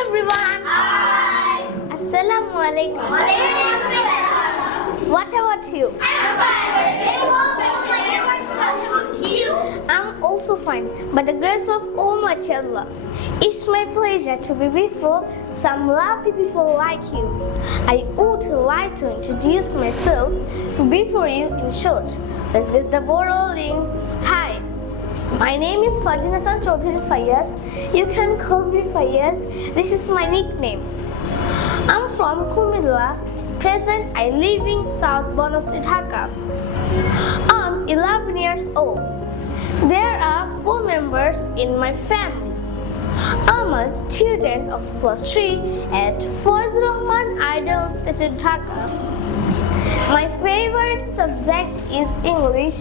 everyone. Hi. Assalamu alaikum. What about you? I'm also fine, by the grace of Almighty Allah. It's my pleasure to be before some lovely people like you. I would like to introduce myself before you in short. Let's get the ball rolling. Hi, my name is Fardin Hassan Chaudhary Fayaz. You can call me Fayaz. This is my nickname. I'm from Kumilla. Present, I live in South Bonostri, Dhaka. I'm 11 years old. There are 4 members in my family. I'm a student of class 3 at Fazlur Rahman Ideal Institute, Dhaka. My favorite subject is English.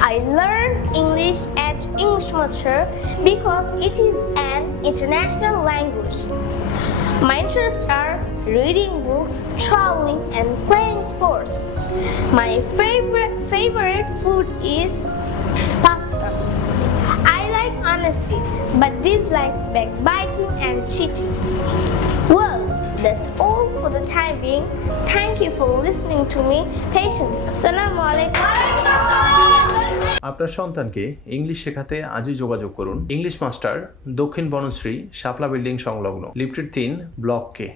I learned English at English Mature because it is an international language. My interests are reading books, traveling, and playing sports. My favorite food is pasta. I like honesty, but dislike backbiting and cheating. Well, that's all for the time being. Thank you for listening to me patiently. Assalamu alaikum. আপনার সন্তানকে English শেখাতে আজই যোগাযোগ করুন English master, দক্ষিণ বনশ্রী, শাপলা building সংলগ্ন, lifted 3, block কে।